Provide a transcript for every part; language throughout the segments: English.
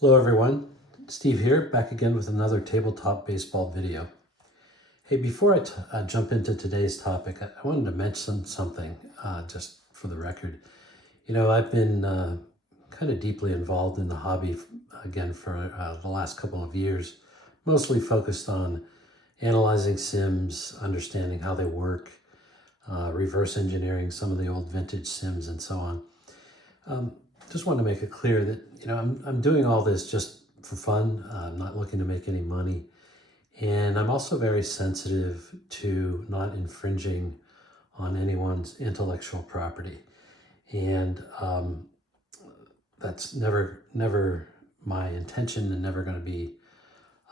Hello everyone, Steve here, back again with another tabletop baseball video. Hey, before I jump into today's topic, I wanted to mention something just for the record. You know, I've been kind of deeply involved in the hobby again for the last couple of years, mostly focused on analyzing sims, understanding how they work, reverse engineering some of the old vintage sims and so on. Just want to make it clear that, you know, I'm doing all this just for fun. I'm not looking to make any money. And I'm also very sensitive to not infringing on anyone's intellectual property. And that's never my intention and never going to be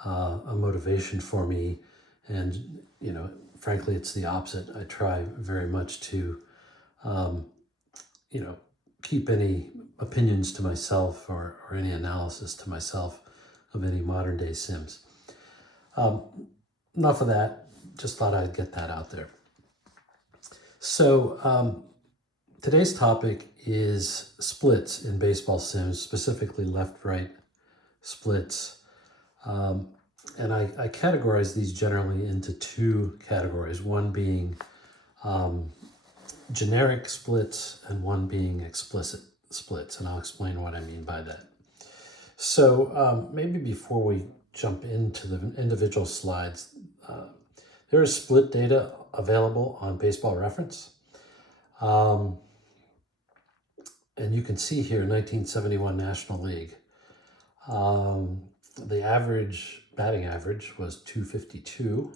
a motivation for me. And, you know, frankly, it's the opposite. I try very much to, you know, keep any opinions to myself or any analysis to myself of any modern day sims. Enough of that, just thought I'd get that out there. So today's topic is splits in baseball sims, specifically left-right splits. And I categorize these generally into two categories, one being generic splits and one being explicit splits, and I'll explain what I mean by that. So maybe before we jump into the individual slides, there is split data available on Baseball Reference. And you can see here 1971 National League. The average batting average was 252.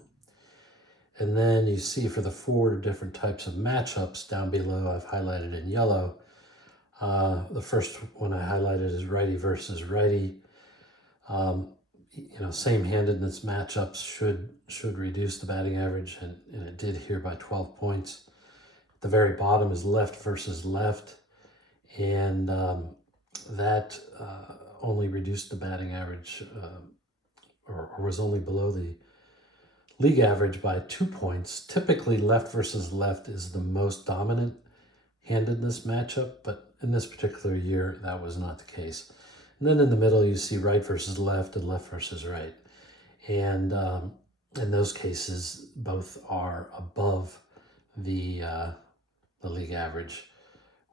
And then you see for the four different types of matchups down below, I've highlighted in yellow. The first one I highlighted is righty versus righty. You know, same-handedness matchups should reduce the batting average, and it did here by 12 points. The very bottom is left versus left, and that only reduced the batting average, or was only below the league average by 2 points. Typically, left versus left is the most dominant handedness matchup, but in this particular year, that was not the case. And then in the middle, you see right versus left and left versus right. And in those cases, both are above the league average,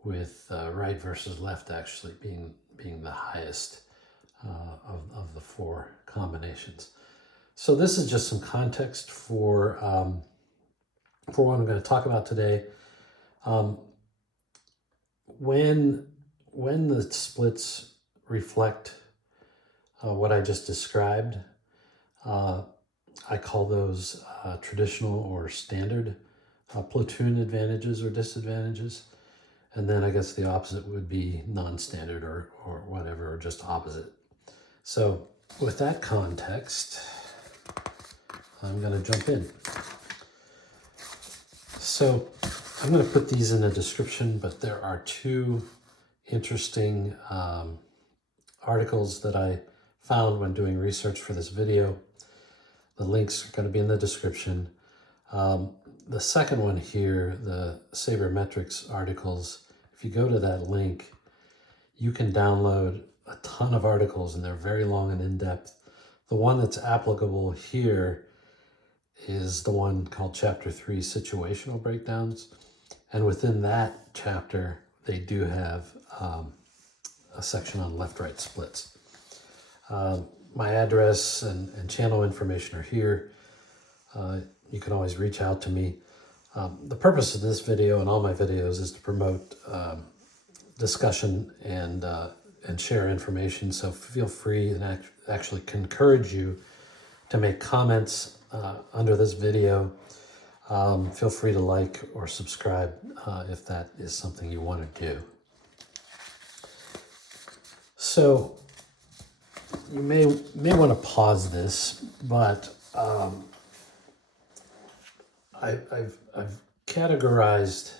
with right versus left actually being the highest of the four combinations. So this is just some context for what I'm going to talk about today. When the splits reflect what I just described, I call those traditional or standard platoon advantages or disadvantages. And then I guess the opposite would be non-standard or whatever, or just opposite. So with that context, I'm going to jump in. So I'm going to put these in the description, but there are two interesting articles that I found when doing research for this video. The links are going to be in the description. The second one here, the Sabermetrics articles, if you go to that link, you can download a ton of articles, and they're very long and in-depth. The one that's applicable here is the one called Chapter 3, Situational Breakdowns. And within that chapter, they do have a section on left-right splits. My address and channel information are here. You can always reach out to me. The purpose of this video and all my videos is to promote discussion and share information. So feel free, and actually encourage you to make comments under this video. Feel free to like or subscribe if that is something you want to do. So you may want to pause this, but I've categorized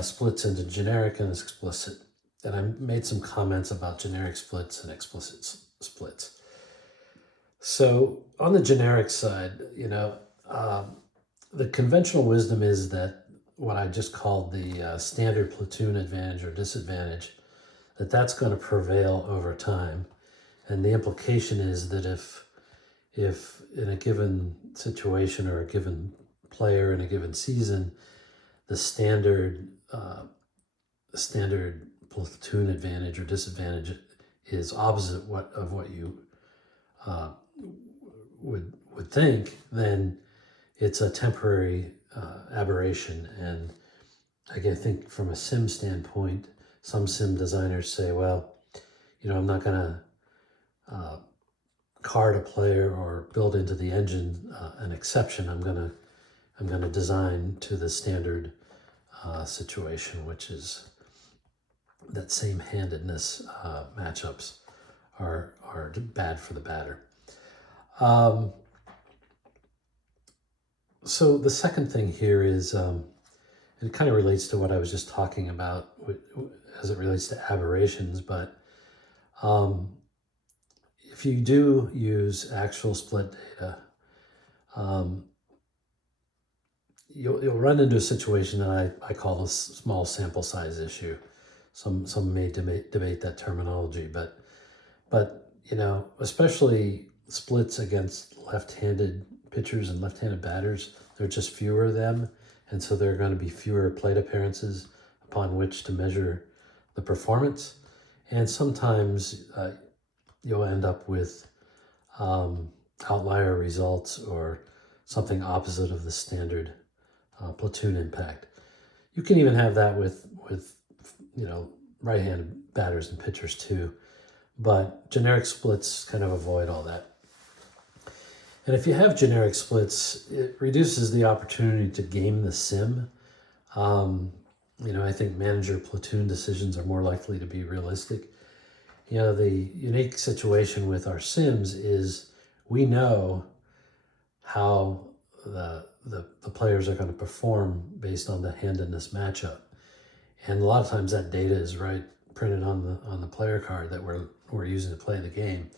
splits into generic and explicit, and I made some comments about generic splits and explicit splits. So on the generic side, you know, the conventional wisdom is that what I just called the standard platoon advantage or disadvantage, that's going to prevail over time. And the implication is that if in a given situation or a given player in a given season, the standard platoon advantage or disadvantage is opposite of what you would think, then it's a temporary aberration. And I think from a sim standpoint, some sim designers say, well, I'm not going to card a player or build into the engine an exception. I'm going to design to the standard situation, which is that same handedness matchups are bad for the batter. So the second thing here is, it kind of relates to what I was just talking about as it relates to aberrations, but if you do use actual split data, you'll run into a situation that I call a small sample size issue. Some may debate that terminology, but especially splits against left-handed pitchers and left-handed batters, there are just fewer of them, and so there are going to be fewer plate appearances upon which to measure the performance. And sometimes you'll end up with outlier results or something opposite of the standard platoon impact. You can even have that with right-handed batters and pitchers too, but generic splits kind of avoid all that. And if you have generic splits, it reduces the opportunity to game the sim. I think manager platoon decisions are more likely to be realistic. The unique situation with our sims is we know how the players are going to perform based on the handedness matchup. And a lot of times that data is printed on the player card that we're using to play the game.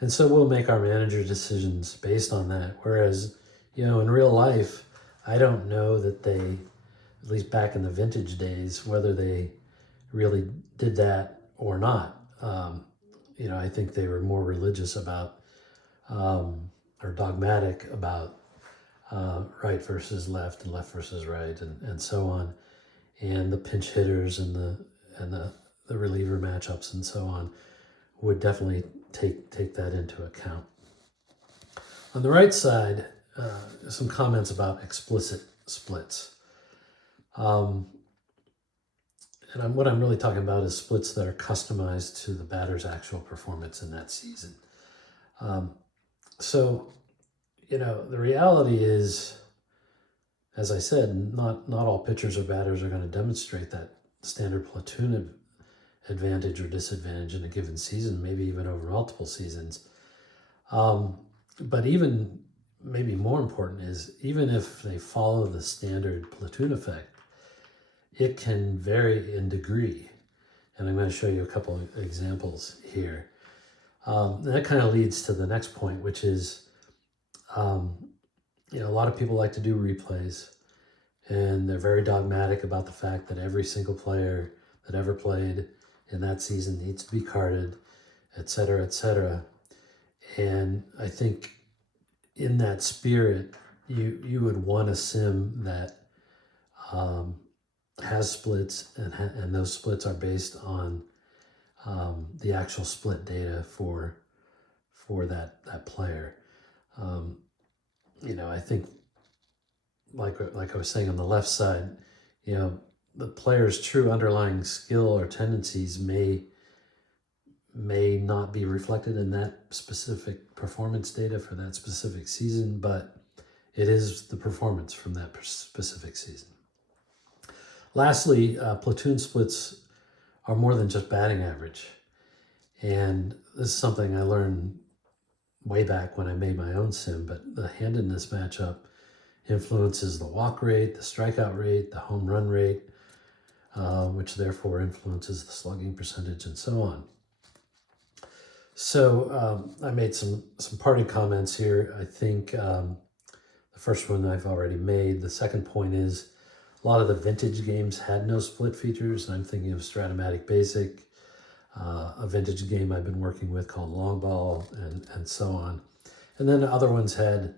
And so we'll make our manager decisions based on that. Whereas, in real life, I don't know that they, at least back in the vintage days, whether they really did that or not. I think they were more religious about, or dogmatic about right versus left and left versus right and so on. And the pinch hitters and the reliever matchups and so on would definitely take that into account. On the right side, some comments about explicit splits. And what I'm really talking about is splits that are customized to the batter's actual performance in that season. So, the reality is, as I said, not all pitchers or batters are going to demonstrate that standard platoon advantage or disadvantage in a given season, maybe even over multiple seasons. But even maybe more important is, even if they follow the standard platoon effect, it can vary in degree. And I'm going to show you a couple of examples here. And that kind of leads to the next point, which is, a lot of people like to do replays, and they're very dogmatic about the fact that every single player that ever played in that season needs to be carded, et cetera, et cetera. And I think in that spirit, you would want a sim that has splits, and those splits are based on the actual split data for that player. I think like I was saying on the left side, the player's true underlying skill or tendencies may not be reflected in that specific performance data for that specific season, but it is the performance from that specific season. Lastly, platoon splits are more than just batting average. And this is something I learned way back when I made my own sim, but the handedness matchup influences the walk rate, the strikeout rate, the home run rate, which therefore influences the slugging percentage and so on. So I made some parting comments here. I think the first one I've already made. The second point is a lot of the vintage games had no split features, and I'm thinking of Stratomatic Basic, a vintage game I've been working with called Long Ball, and so on. And then the other ones had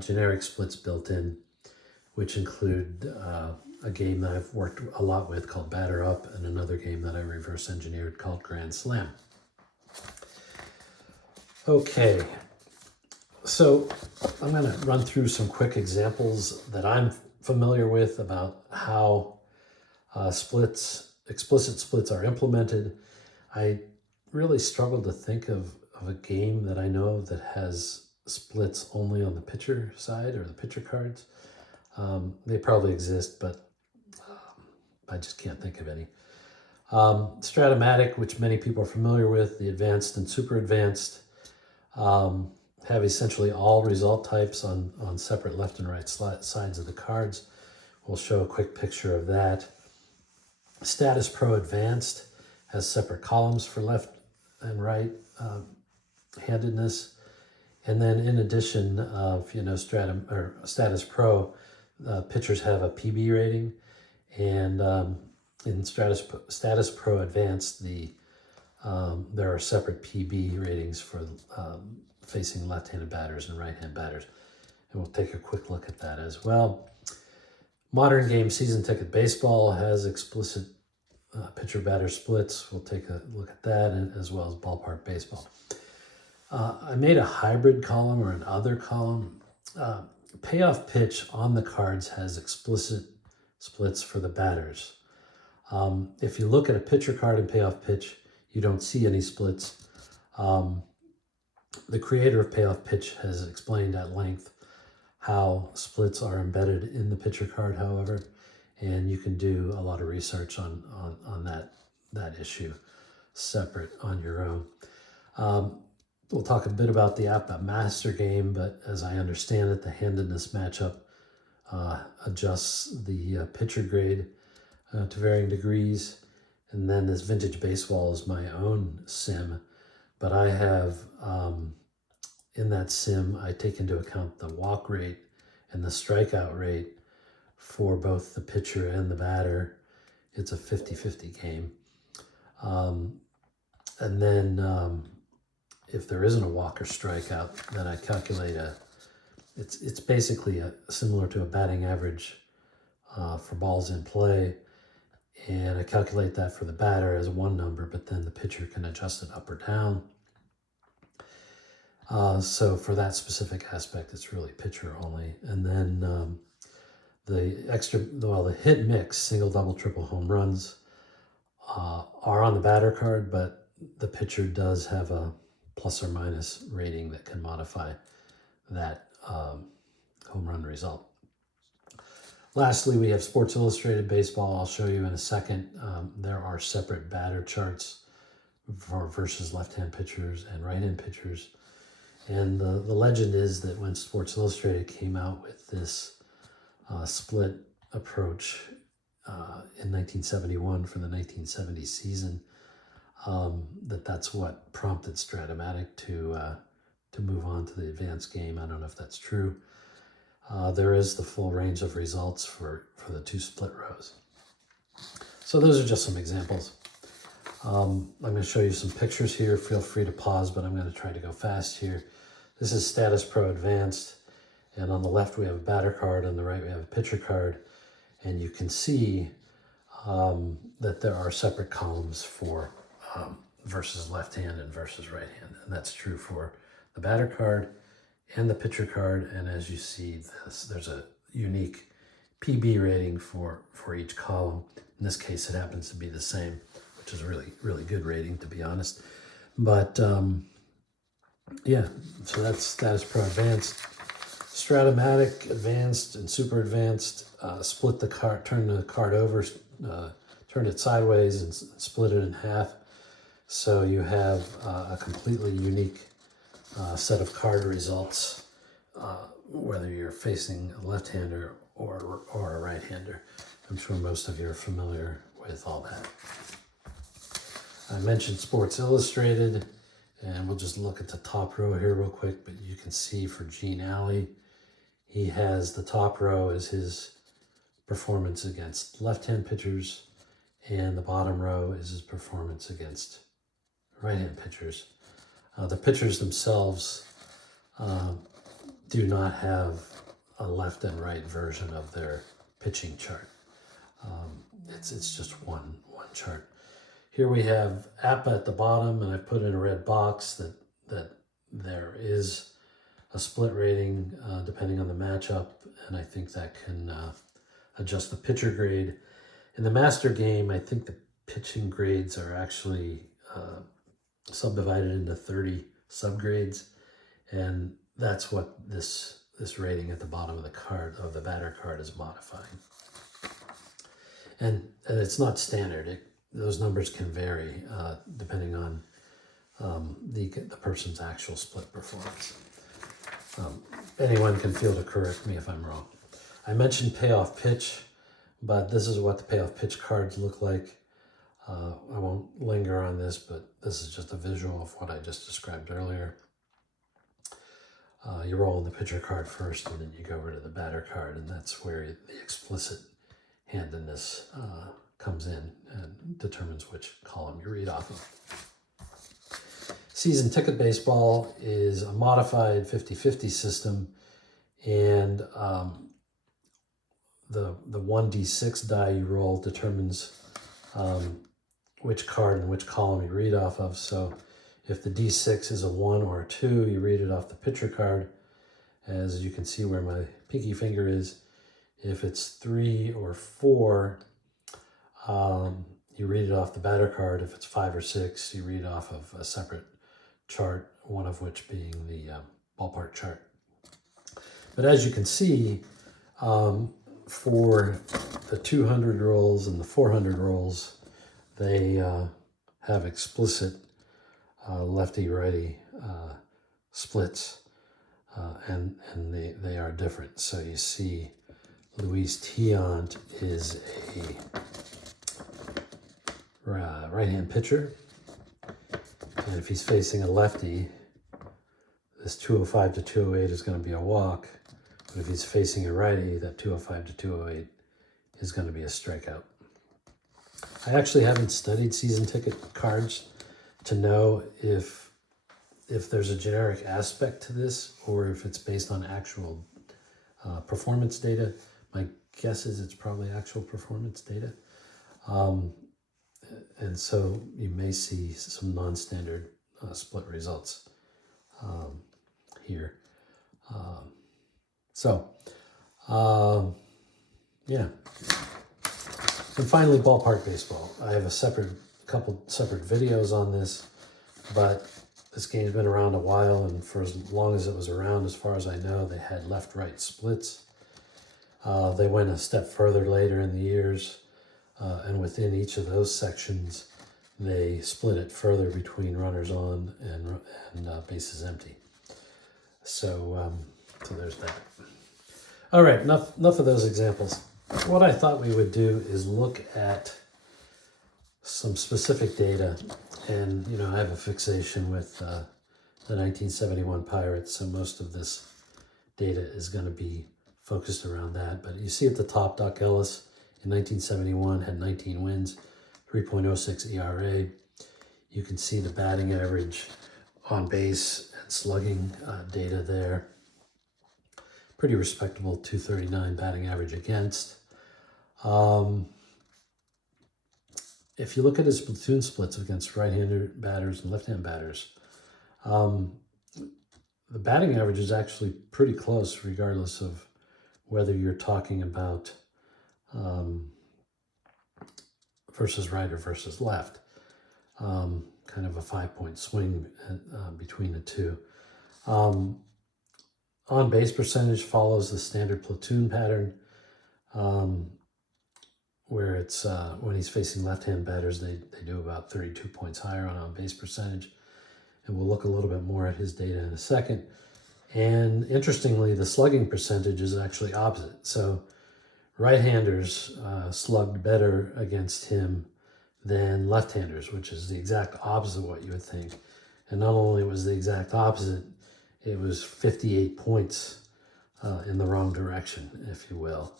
generic splits built in, which include a game that I've worked a lot with called Batter Up, and another game that I reverse engineered called Grand Slam. Okay, so I'm going to run through some quick examples that I'm familiar with about how explicit splits are implemented. I really struggle to think of a game that I know of that has splits only on the pitcher side or the pitcher cards. They probably exist, but I just can't think of any. Stratomatic, which many people are familiar with, the advanced and super advanced, have essentially all result types on separate left and right sides of the cards. We'll show a quick picture of that. Statispro Advanced has separate columns for left and right handedness. And then in addition, if you know Statispro, pitchers have a PB rating, and in Statispro Advanced, there are separate PB ratings for facing left-handed batters and right-hand batters. And we'll take a quick look at that as well. Modern game season ticket baseball has explicit pitcher-batter splits. We'll take a look at that, and as well as ballpark baseball. I made a hybrid column or an other column. Payoff pitch on the cards has explicit splits for the batters. If you look at a pitcher card in payoff pitch, you don't see any splits. The creator of payoff pitch has explained at length how splits are embedded in the pitcher card, however, and you can do a lot of research on that issue separate on your own. We'll talk a bit about the apba master game, but as I understand it, the handedness matchup adjusts the pitcher grade to varying degrees. And then this vintage baseball is my own sim, but I have, in that sim, I take into account the walk rate and the strikeout rate for both the pitcher and the batter. It's a 50-50 game. And then if there isn't a walk or strikeout, then I calculate it's basically similar to a batting average for balls in play. And I calculate that for the batter as one number, but then the pitcher can adjust it up or down. So for that specific aspect, it's really pitcher only. And then the hit mix, single, double, triple home runs are on the batter card, but the pitcher does have a plus or minus rating that can modify that home run result. Lastly, we have Sports Illustrated Baseball. I'll show you in a second. There are separate batter charts versus left-hand pitchers and right-hand pitchers. And the legend is that when Sports Illustrated came out with this split approach in 1971 for the 1970 season, that's what prompted Stratomatic to move on to the advanced game. I don't know if that's true. There is the full range of results for the two split rows. So those are just some examples. I'm going to show you some pictures here. Feel free to pause, but I'm going to try to go fast here. This is Statispro Advanced, and on the left we have a batter card, on the right we have a pitcher card, and you can see that there are separate columns for versus left hand and versus right hand, and that's true for the batter card and the pitcher card. And as you see, there's a unique PB rating for each column. In this case, it happens to be the same, which is a really, really good rating, to be honest. But yeah, so that's Statispro Advanced. Stratomatic Advanced and Super Advanced split the card, turn the card over, turn it sideways and split it in half. So you have a completely unique set of card results, whether you're facing a left-hander or a right-hander. I'm sure most of you are familiar with all that. I mentioned Sports Illustrated, and we'll just look at the top row here real quick, but you can see for Gene Alley, he has the top row as his performance against left-hand pitchers, and the bottom row is his performance against right-hand pitchers. The pitchers themselves do not have a left and right version of their pitching chart. It's just one chart. Here we have apba at the bottom, and I put in a red box that there is a split rating depending on the matchup, and I think that can adjust the pitcher grade. In the master game, I think the pitching grades are actually subdivided into 30 subgrades, and that's what this rating at the bottom of the card, of the batter card, is modifying. And it's not standard. Those numbers can vary depending on the person's actual split performance. Anyone can feel to correct me if I'm wrong. I mentioned payoff pitch, but this is what the payoff pitch cards look like. I won't linger on this, but this is just a visual of what I just described earlier. You roll in the pitcher card first, and then you go over to the batter card, and that's where the explicit handedness comes in and determines which column you read off of. Season ticket baseball is a modified 50-50 system, and the 1d6 die you roll determines which card and which column you read off of. So if the d6 is a 1 or a 2, you read it off the pitcher card, as you can see where my pinky finger is. If it's 3 or 4, you read it off the batter card. If it's 5 or 6, you read off of a separate chart, one of which being the ballpark chart. But as you can see, for the 200 rolls and the 400 rolls, they have explicit lefty-righty splits, and they are different. So you see Luis Tiant is a right-hand pitcher, and if he's facing a lefty, this 205 to 208 is going to be a walk. But if he's facing a righty, that 205 to 208 is going to be a strikeout. I actually haven't studied season ticket cards to know if there's a generic aspect to this or if it's based on actual performance data. My guess is it's probably actual performance data. And so you may see some non-standard split results here. Yeah. And finally, ballpark baseball. I have a couple separate videos on this, but this game's been around a while, and for as long as it was around, as far as I know, they had left-right splits. They went a step further later in the years, and within each of those sections, they split it further between runners on and bases empty. So there's that. All right, enough of those examples. What I thought we would do is look at some specific data, and I have a fixation with the 1971 Pirates, so most of this data is going to be focused around that. But you see at the top, Doc Ellis in 1971 had 19 wins, 3.06 ERA. You can see the batting average, on base, and slugging data there. Pretty respectable 239 batting average against. If you look at his platoon splits against right-handed batters and left-hand batters, the batting average is actually pretty close regardless of whether you're talking about versus right or versus left. Kind of a 5-point swing between the two. On base percentage follows the standard platoon pattern, where it's when he's facing left-hand batters, they do about 32 points higher on base percentage. And we'll look a little bit more at his data in a second. And interestingly, the slugging percentage is actually opposite. So right-handers slugged better against him than left-handers, which is the exact opposite of what you would think. And not only was the exact opposite, it was 58 points in the wrong direction, if you will.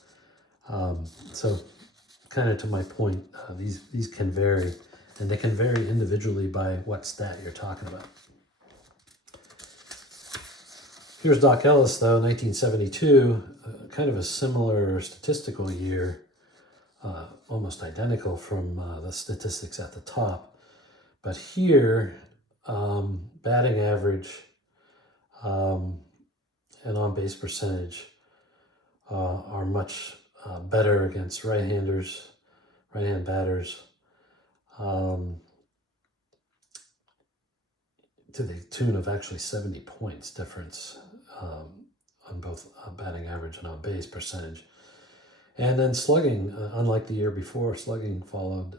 So kind of to my point, these can vary. And they can vary individually by what stat you're talking about. Here's Doc Ellis, though, 1972, kind of a similar statistical year, almost identical from the statistics at the top. But here, batting average and on-base percentage are much better against right-hand batters, to the tune of actually 70 points difference on both batting average and on-base percentage. And then slugging, unlike the year before, slugging followed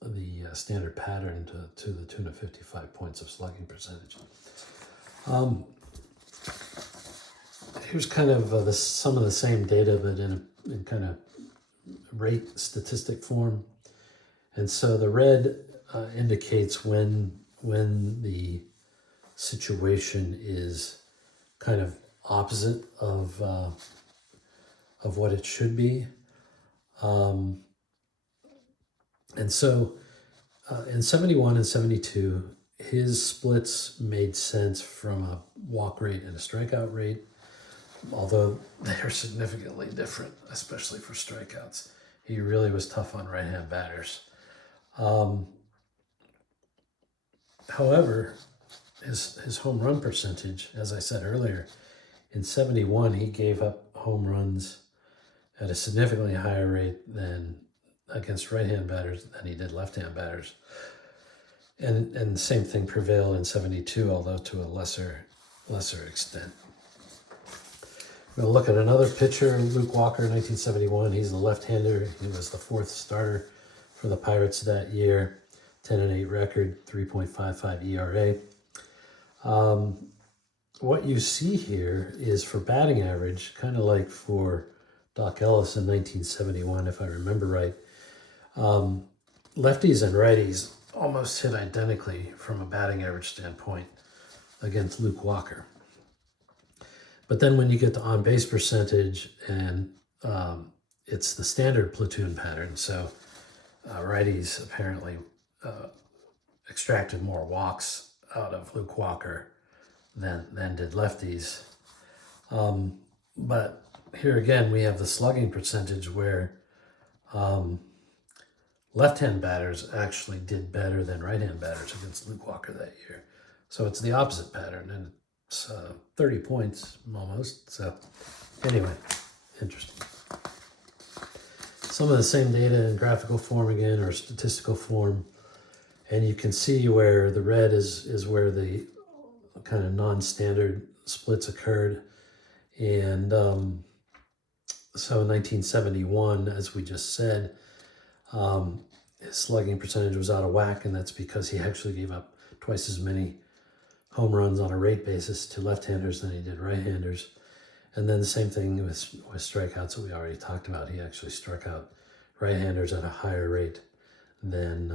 the standard pattern to the tune of 55 points of slugging percentage. Here's kind of some of the same data, but in kind of rate statistic form. And so the red indicates when the situation is kind of opposite of what it should be. And so in 71 and 72, his splits made sense from a walk rate and a strikeout rate, although they're significantly different, especially for strikeouts. He really was tough on right-hand batters. However, his home run percentage, as I said earlier, in 71, he gave up home runs at a significantly higher rate than against right-hand batters than he did left-hand batters. And the same thing prevailed in 72, although to a lesser extent. We'll look at another pitcher, Luke Walker, 1971. He's the left-hander. He was the fourth starter for the Pirates that year. 10-8 record, 3.55 ERA. What you see here is for batting average, kind of like for Doc Ellis in 1971, if I remember right, lefties and righties almost hit identically from a batting average standpoint against Luke Walker. But then when you get to on-base percentage, and it's the standard platoon pattern, so righties apparently extracted more walks out of Luke Walker than did lefties. But here again, we have the slugging percentage where left-hand batters actually did better than right-hand batters against Luke Walker that year. So it's the opposite pattern, and it's 30 points almost. So anyway, interesting. Some of the same data in graphical form again, or statistical form. And you can see where the red is where the kind of non-standard splits occurred. And so in 1971, as we just said, his slugging percentage was out of whack, and that's because he actually gave up twice as many home runs on a rate basis to left-handers than he did right-handers. And then the same thing with strikeouts that we already talked about. He actually struck out right-handers at a higher rate than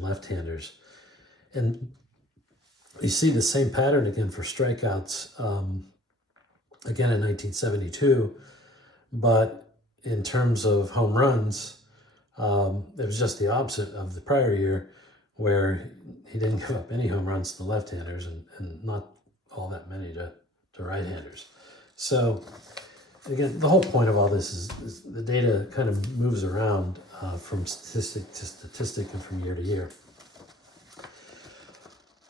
left-handers. And you see the same pattern again for strikeouts, again in 1972, but in terms of home runs, it was just the opposite of the prior year, where he didn't give up any home runs to left-handers and not all that many to right-handers. So again, the whole point of all this is the data kind of moves around from statistic to statistic and from year to year.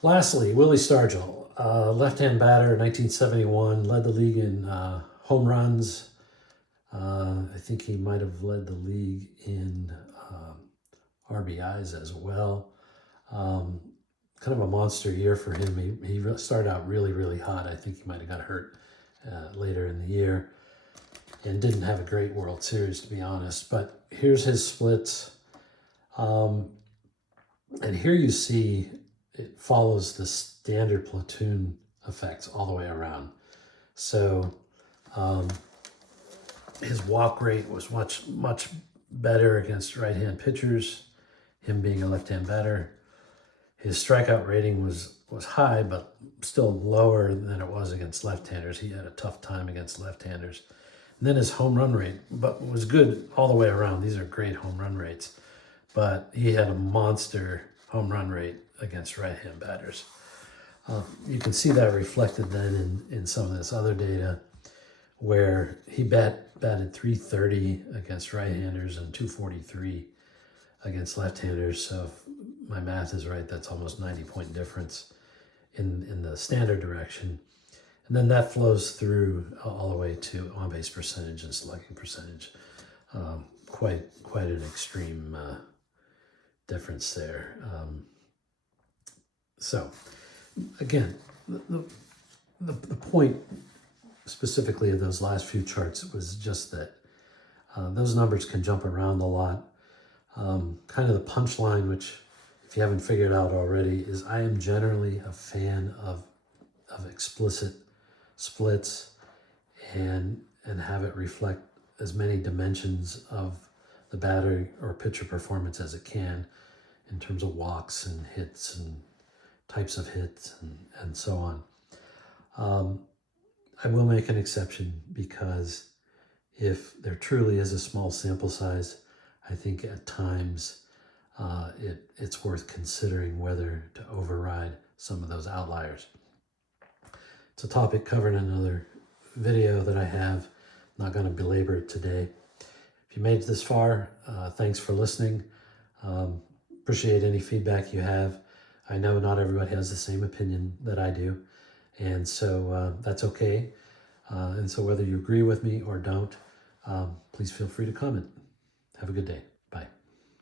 Lastly, Willie Stargell, left-hand batter, 1971, led the league in home runs. I think he might have led the league in RBIs as well. Kind of a monster year for him. He started out really, really hot. I think he might have got hurt later in the year and didn't have a great World Series, to be honest. But here's his splits. And here you see it follows the standard platoon effects all the way around. So his walk rate was much, much better against right-hand pitchers, him being a left-hand batter. His strikeout rating was high, but still lower than it was against left-handers. He had a tough time against left-handers. And then his home run rate, but was good all the way around. These are great home run rates. but he had a monster home run rate against right-hand batters. You can see that reflected then in some of this other data where he batted 330 against right-handers and 243 against left-handers. So if my math is right, that's almost 90-point difference in the standard direction. And then that flows through all the way to on-base percentage and slugging percentage. Quite an extreme difference there. So again, the point specifically of those last few charts was just that those numbers can jump around a lot. Kind of the punchline, which if you haven't figured out already, is I am generally a fan of explicit splits and have it reflect as many dimensions of the batter or pitcher performance as it can in terms of walks and hits and types of hits and so on. I will make an exception because if there truly is a small sample size, I think at times it's worth considering whether to override some of those outliers. It's a topic covered in another video that I have. I'm not going to belabor it today. If you made it this far, thanks for listening. Appreciate any feedback you have. I know not everybody has the same opinion that I do, and so that's okay. And so whether you agree with me or don't, please feel free to comment. Have a good day.